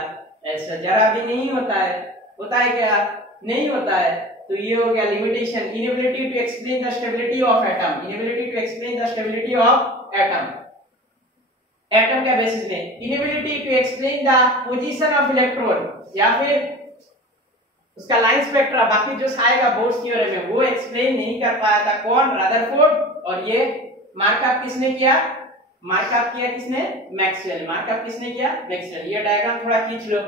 ऐसा जरा भी नहीं होता है। होता है क्या? नहीं होता है। तो ये हो गया limitation, inability to explain the stability of atom, inability to explain the stability of atom. Atom के बेसिस में, inability to explain the position of electron, या फिर उसका लाइन स्पेक्ट्रा, बाकी जो आएगा बोर्ड्स थ्योरम में वो एक्सप्लेन नहीं कर पाया था। कौन? रदरफोर्ड। और ये मार्कअप किसने किया? मार्कअप किया किसने? मैक्सवेल। मार्कअप किसने किया? मैक्सवेल। ये डायग्राम थोड़ा खींच लो।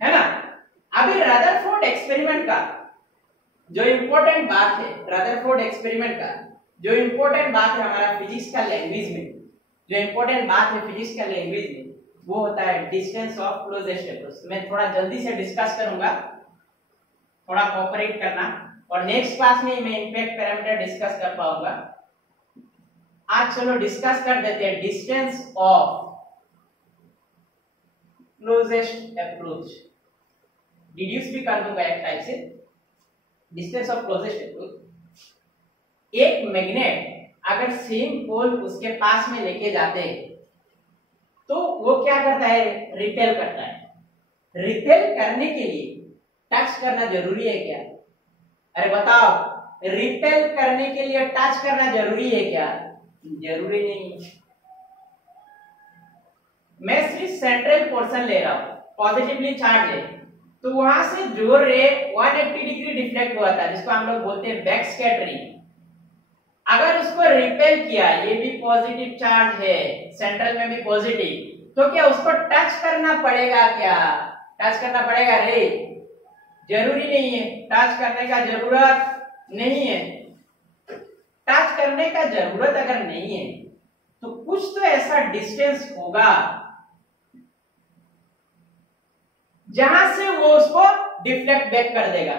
है ना? अभी रदरफोर्ड एक्सपेरिमेंट का जो इंपॉर्टेंट बात है, रदरफोर्ड एक्सपेरिमेंट का जो इंपॉर्टेंट बात है हमारा फिजिक्स का लैंग्वेज में, जो इंपॉर्टेंट बात है फिजिक्स का लैंग्वेज में, वो होता है डिस्टेंस ऑफ क्लोजेस्ट अप्रोच। मैं थोड़ा जल्दी से डिस्कस करूंगा, थोड़ा कोऑपरेट करना, और नेक्स्ट क्लास में मैं इंपैक्ट पैरामीटर डिस्कस कर पाऊंगा। आज चलो डिस्कस कर देते हैं distance of closest approach. Deduce भी कर दूंगा एक टाइप से। डिस्टेंस ऑफ क्लोजेस्ट अप्रोच, एक मैग्नेट अगर सेम पोल उसके पास में लेके जाते हैं तो वो क्या करता है? रिपेल करता है। रिपेल करने के लिए टच करना जरूरी है क्या? अरे बताओ, रिपेल करने के लिए टच करना जरूरी है क्या? जरूरी नहीं। मैं सिर्फ सेंट्रल पोर्शन ले रहा हूं, पॉजिटिवली चार्ज है, तो वहां से जो रे 180 डिग्री डिफ्लेक्ट हुआ था, जिसको हम लोग बोलते हैं बैक स्कैटरिंग, अगर उसको रिपेल किया, ये भी पॉजिटिव चार्ज है, सेंट्रल में भी पॉजिटिव, तो क्या उसको टच करना पड़ेगा क्या? टच करना पड़ेगा रे? जरूरी नहीं है। टच करने का जरूरत नहीं है। टच करने का जरूरत अगर नहीं है तो कुछ तो ऐसा डिस्टेंस होगा जहां से वो उसको डिफ्लेक्ट बैक कर देगा।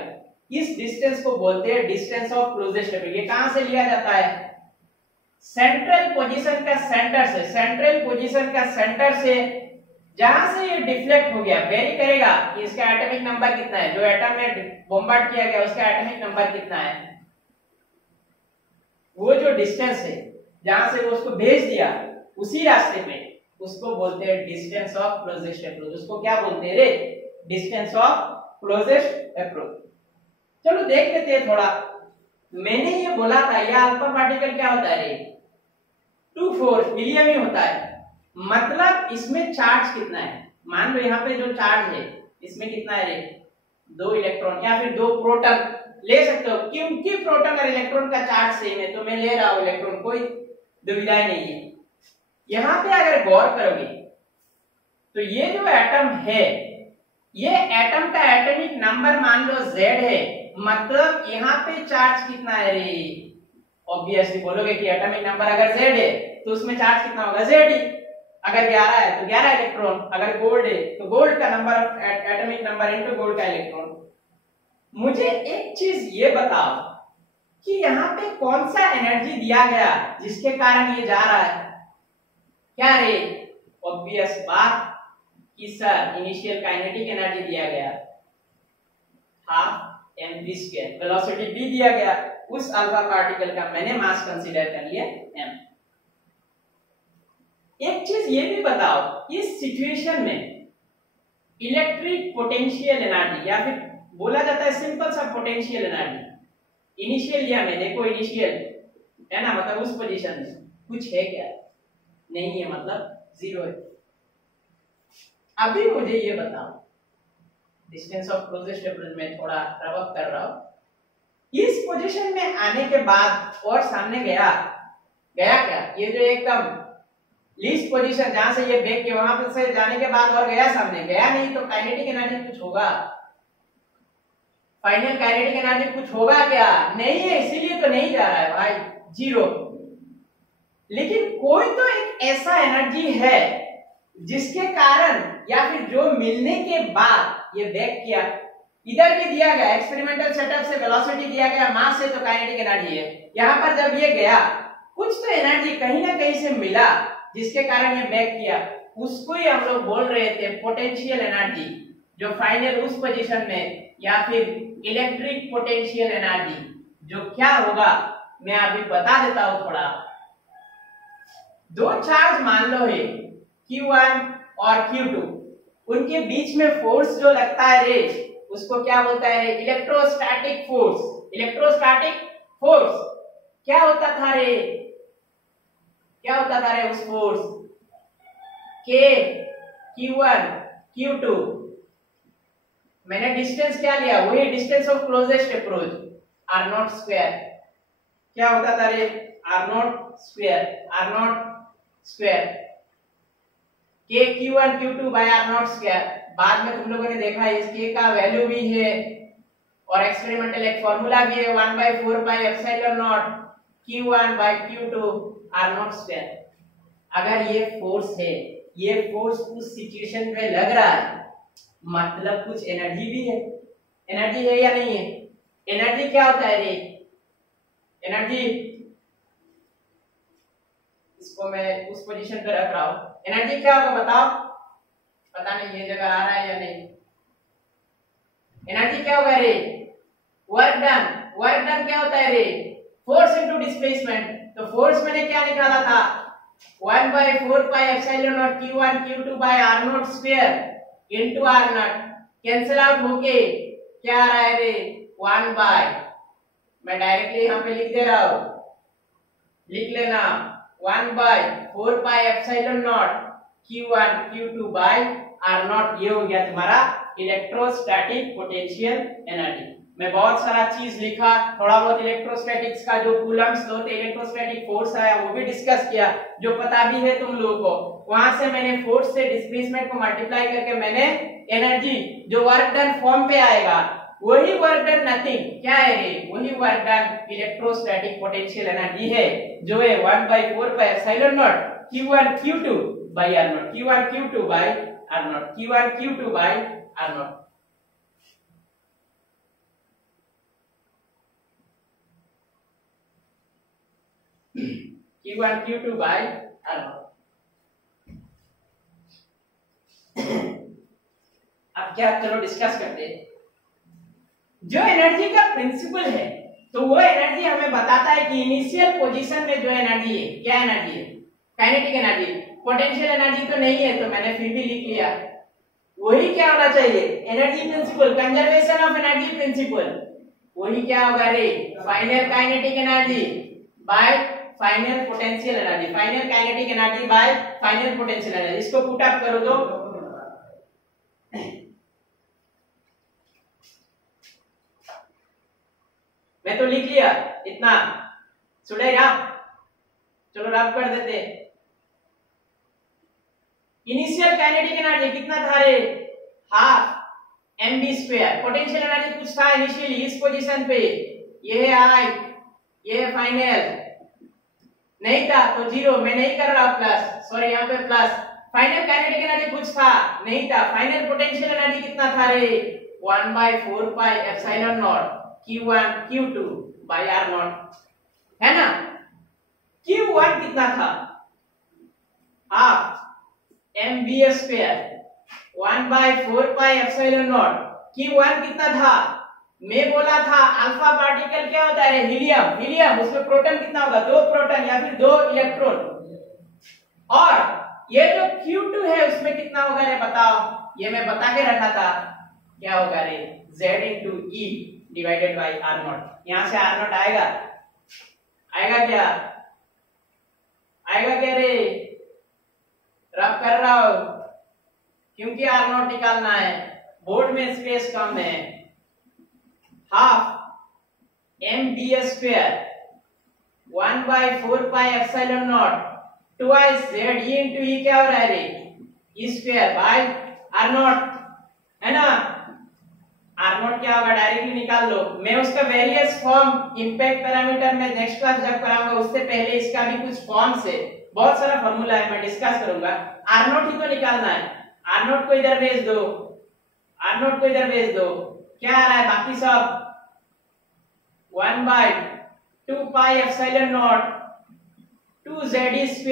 इस डिस्टेंस को बोलते हैं डिस्टेंस ऑफ क्लोजेस्ट अप्रोच। ये कहां से लिया जाता है? सेंट्रल पोजीशन का सेंटर से, सेंट्रल पोजीशन का सेंटर से जहां से ये डिफ्लेक्ट हो गया, वेरी करेगा कि इसका एटॉमिक नंबर कितना है, जो एटम में बॉम्बार्ड किया गया उसका एटॉमिक नंबर कितना है, वो जो डिस्टेंस है जहां से वो उसको भेज दिया उसी रास्ते पे, उसको बोलते हैं डिस्टेंस ऑफ क्लोजेस्ट अप्रोच। उसको क्या बोलते हैं रे? Distance of closest approach. चलो देख लेते हैं थोड़ा। मैंने ये बोला था यह अल्फा पार्टिकल क्या होता है रे? 2,4 हीलियम ही होता है। मतलब इसमें चार्ज कितना है? मान लो यहाँ पे जो चार्ज है इसमें कितना है रे? 2 इलेक्ट्रॉन या फिर 2 प्रोटॉन ले सकते हो, क्योंकि प्रोटॉन और इलेक्ट्रॉन का चार्ज सेम है तो मैं ले रहा हूं इलेक्ट्रॉन, कोई दुविधा नहीं है। यहां पे अगर गौर करोगे तो ये जो एटम है, ये एटम का एटॉमिक नंबर मान लो Z है, मतलब यहाँ पे चार्ज कितना है रे? ऑब्वियसली बोलोगे कि एटॉमिक नंबर अगर Z है तो उसमें चार्ज कितना होगा? Z ही। अगर 11 है तो 11 इलेक्ट्रॉन, अगर गोल्ड है तो गोल्ड का number, atomic number into gold का इलेक्ट्रॉन। मुझे एक चीज ये बताओ कि यहाँ पे कौन सा एनर्जी दिया गया जिसके कारण ये जा रहा है? क्या रे? ऑब्वियस बात कि सर इनिशियल काइनेटिक एनर्जी दिया गया, हाफ mv², वेलोसिटी भी दिया गया, उस अल्फा पार्टिकल का मैंने मास कंसीडर कर लिया m। एक चीज ये भी बताओ, इस सिचुएशन में इलेक्ट्रिक पोटेंशियल एनर्जी, या फिर बोला जाता है सिंपल सा पोटेंशियल एनर्जी, इनिशियल लिया में, देखो इनिशियल है ना, मतलब उस पोजीशन में कुछ है क्या? नहीं है, मतलब 0 है। अभी मुझे ये बताओ, डिस्टेंस ऑफ क्लोजेस्ट अप्रोच में थोड़ा रब अप कर रहा हूं, इस पोजीशन में आने के बाद और सामने गया क्या? ये जो एकदम लीस्ट पोजीशन जहां से ये बैक के वहां पे से जाने के बाद और गया सामने? गया नहीं, तो काइनेटिक एनर्जी कुछ होगा? फाइनल काइनेटिक एनर्जी कुछ होगा क्या? नहीं है, इसीलिए तो नहीं जा रहा है भाई, 0। लेकिन कोई तो एक ऐसा एनर्जी है जिसके कारण या फिर जो मिलने के बाद ये बैक किया। इधर भी दिया गया एक्सपेरिमेंटल सेटअप से वेलोसिटी दिया गया, मास से तो काइनेटिक एनर्जी है। यहां पर जब ये गया कुछ तो एनर्जी कहीं ना कहीं से मिला जिसके कारण ये बैक किया, उसको ही हम लोग बोल रहे थे पोटेंशियल एनर्जी, जो फाइनल उस पोजीशन में, या फिर इलेक्ट्रिक पोटेंशियल एनर्जी, जो क्या होगा मैं अभी बता देता हूं थोड़ा। 2 चार्ज मान लो है Q1 और Q2, उनके बीच में फोर्स जो लगता है रे, उसको क्या बोलता है रे? इलेक्ट्रोस्टैटिक फोर्स, इलेक्ट्रोस्टैटिक फोर्स क्या होता था रे, क्या होता था रे उस फोर्स, K Q1 Q2, मैंने डिस्टेंस क्या लिया, वही distance of closest approach r naught square, क्या होता था रे r naught square K Q1 Q2 by r naught square. बाद में तुम लोगों ने देखा इस K का वैल्यू भी है और एक्सपेरिमेंटल एक फॉर्मूला भी है 1/4 pi epsilon naught Q1 by Q2 r naught square. अगर ये फोर्स है, ये फोर्स उस सिचुएशन पे लग रहा है, मतलब कुछ एनर्जी भी है, एनर्जी है या नहीं है? एनर्जी क्या होता है रे, एनर्जी, इसको मैं उस पोजीशन पे रख रहा हूं, एनर्जी क्या होगा बताओ, पता नहीं ये जगह आ रहा है या नहीं, एनर्जी क्या होगा रे, वर्क डन, वर्क डन क्या होता है रे, फोर्स इनटू डिस्प्लेसमेंट। तो फोर्स मैंने क्या निकाला था 1/4 pi epsilon naught Q1 Q2 by r naught square into r naught, cancel out होके क्या आ रहा है रे 1 बाय, मैं डायरेक्टली यहां पे लिख दे रहा हूं, लिख लेना 1/4 pi epsilon naught Q1 Q2 by r naught, ये हो गया तुम्हारा इलेक्ट्रोस्टैटिक पोटेंशियल एनर्जी। मैं बहुत सारा चीज लिखा, थोड़ा बहुत इलेक्ट्रोस्टैटिक्स का जो कूलम्स होते इलेक्ट्रोस्टैटिक फोर्स आया वो भी डिस्कस किया, जो पता भी है तुम लोगों को। वहां से मैंने फोर्स से डिस्प्लेसमेंट को मल्टीप्लाई करके मैंने एनर्जी जो वर्क डन फॉर्म पे आएगा, वही वर्क डन नथिंग क्या है रे, वही work done electrostatic potential energy है, जो है 1/4 pi epsilon naught Q1 Q2 by r naught, Q1 Q2 by r naught, Q1 Q2 by r naught. Q1 Q2 by R naught. अब क्या, चलो डिस्कस करते हैं। जो एनर्जी का प्रिंसिपल है, तो वो एनर्जी हमें बताता है कि इनिशियल पोजीशन में जो एनर्जी है, क्या एनर्जी है, काइनेटिक एनर्जी, पोटेंशियल एनर्जी तो नहीं है, तो मैंने फिर भी लिख लिया, वही क्या होना चाहिए, energy principal, conservation of energy principal, वही क्या होगा रे, final kinetic energy by final potential energy, final kinetic energy by final potential energy. इसको पुट अप करो तो मैं तो लिख लिया इतना, सुने राम, चलो रब कर देते। इनिशियल काइनेटिक एनर्जी कितना था रे, हाफ mv²। पोटेंशियल एनर्जी कुछ था इनिशियली इस पोजीशन पे, ये है आई, ये है फाइनल, नहीं था तो जीरो, मैं नहीं कर रहा प्लस, सॉरी यहाँ पे प्लस। फाइनल काइनेटिक एनर्जी कुछ था, नहीं था। फाइनल पोटेंशियल एनर्जी कितना था रे, 1/4 pi epsilon naught Q1 Q2 by r naught, है ना। Q1 कितना था, half mv², 1/4 pi epsilon naught. Q1 कितना था, मैं बोला था अल्फा पार्टिकल क्या होता है, हीलियम, हीलियम, उसमें प्रोटॉन कितना होगा, 2 प्रोटॉन या फिर 2 इलेक्ट्रॉन। और ये जो Q2 है उसमें कितना होगा रे बताओ, ये मैं बता के रखा था, क्या होगा रे, Z/E divided by r not. यहां से r नॉट आएगा, आएगा क्या, आएगा क्या रे, रब कर रहा हूं क्योंकि r नॉट निकालना है, बोर्ड में स्पेस कम है। Half mv², 1/4 pi epsilon not twice Z/E into E क्या हो रहा है रे, E² बाय r नॉट, है ना। r नॉट क्या होगा डायरेक्टली निकाल लो, मैं उसका वेरियस फॉर्म इंपैक्ट पैरामीटर में नेक्स्ट क्लास जब कराऊंगा उससे पहले इसका भी कुछ फॉर्म्स है, बहुत सारा फार्मूला है, मैं डिस्कस करूंगा। r नॉट ही तो निकालना है, r नॉट को इधर भेज दो, r नॉट को इधर भेज दो, क्या आ रहा है बाकी सब 1/2 पाई epsilon not 2Z²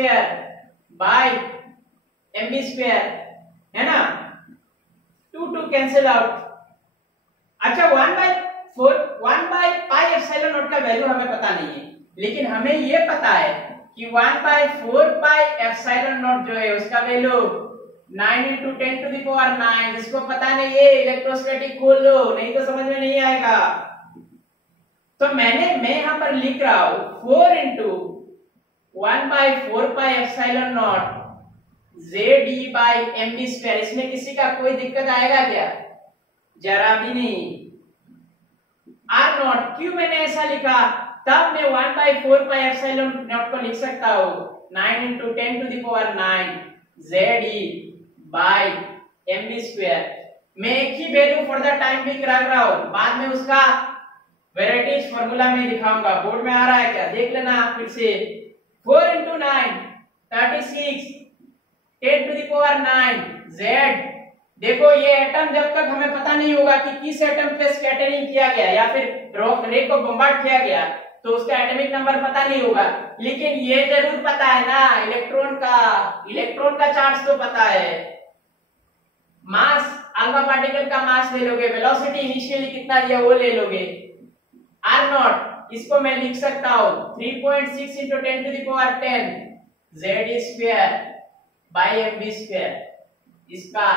bye mv², है ना, 2 कैंसिल आउट। अच्छा 1 बाय पाई एप्सिलॉन नॉट का वैल्यू हमें पता नहीं है, लेकिन हमें ये पता है कि 1/4 पाई एप्सिलॉन नॉट जो है उसका वैल्यू 9 × 10⁹, जिसको पता नहीं है इलेक्ट्रोस्टैटिक खोल लो, नहीं तो समझ में नहीं आएगा। तो मैं यहाँ पर लिख रहा हूं 4 इंटू 1/4πε0 ZE/mv²। इसमें किसी का कोई दिक्कत आएगा क्या? जरा भी नहीं। R0 क्यों मैंने ऐसा लिखा? तब मैं 1/4πε0 को लिख सकता हूं 9 × 10⁹ ZE/mv²। मैं एक ही value for the time being रख रहा हूं, बाद में उसका वेराइटीज फॉर्मूला में दिखाऊंगा। बोर्ड में आ रहा है क्या? देख लेना फिर से। 4 × 9 36 10⁹ Z। देखो ये एटम जब तक हमें पता नहीं होगा कि किस एटम पे स्कैटरिंग किया गया या फिर रे को बम्बार्ड किया गया, तो उसका एटॉमिक नंबर पता नहीं होगा, लेकिन ये जरूर पता है ना इलेक्ट्रॉन का चार्ज तो पता है। मास, अल्फा पार्टिकल का मास ले लोगे, वेलोसिटी इनिशियली कितना दिया वो ले लोगे। R0 इसको मैं लिख सकता हूं 3.6 × 10⁻10 ZE²/mv²। इसका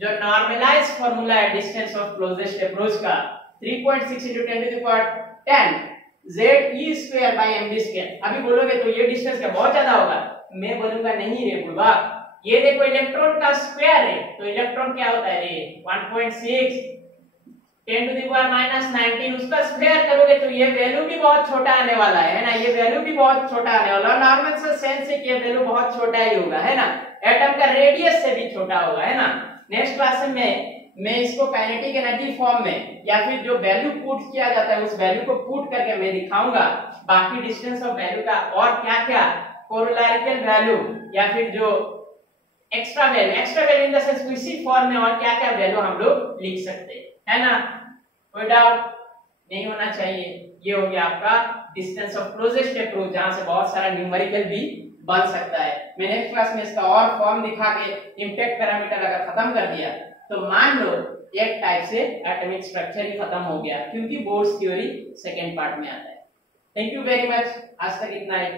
जो नॉर्मलाइज फार्मूला है डिस्टेंस ऑफ क्लोजेस्ट अप्रोच का 3.6 × 10⁻10 ZE²/mv²। अभी बोलोगे तो ये डिस्टेंस क्या बहुत ज्यादा होगा? मैं बोलूंगा नहीं रे बुढ़वा, ये देखो इलेक्ट्रॉन का स्क्वायर है, तो इलेक्ट्रॉन क्या होता है रे? 1.6 10⁻⁻19 उसका स्क्वायर करोगे तो ये वैल्यू भी बहुत छोटा आने वाला है ना। ये वैल्यू भी बहुत छोटा आने वाला है। नॉर्मल से सेंस से ये वैल्यू बहुत छोटा ही होगा, है ना। एटम का रेडियस से भी छोटा होगा, है ना। नेक्स्ट क्लास में मैं इसको काइनेटिक एनर्जी फॉर्म में या फिर जो वैल्यू पुट किया जाता है उस वैल्यू को पुट करके मैं दिखाऊंगा। बाकी डिस्टेंस ऑफ वैल्यू का और क्या-क्या कोरोलरिकल वैल्यू या फिर जो extra value in the sense किसी फॉर्म में और क्या-क्या वैल्यू हम लोग लिख सकते हैं, है ना। कोई डाउट नहीं होना चाहिए। ये हो गया आपका डिस्टेंस ऑफ क्लोजेस्ट अप्रोच, जहां से बहुत सारा न्यूमेरिकल भी बन सकता है। मैं नेक्स्ट क्लास में इसका और फॉर्म दिखा के इम्पैक्ट पैरामीटर अगर खत्म कर दिया तो मान लो एक टाइप से एटॉमिक स्ट्रक्चर ही खत्म हो गया, क्योंकि बोर्ड्स थ्योरी सेकंड पार्ट में आता है। थैंक यू वेरी मच, आज तक इतना ही।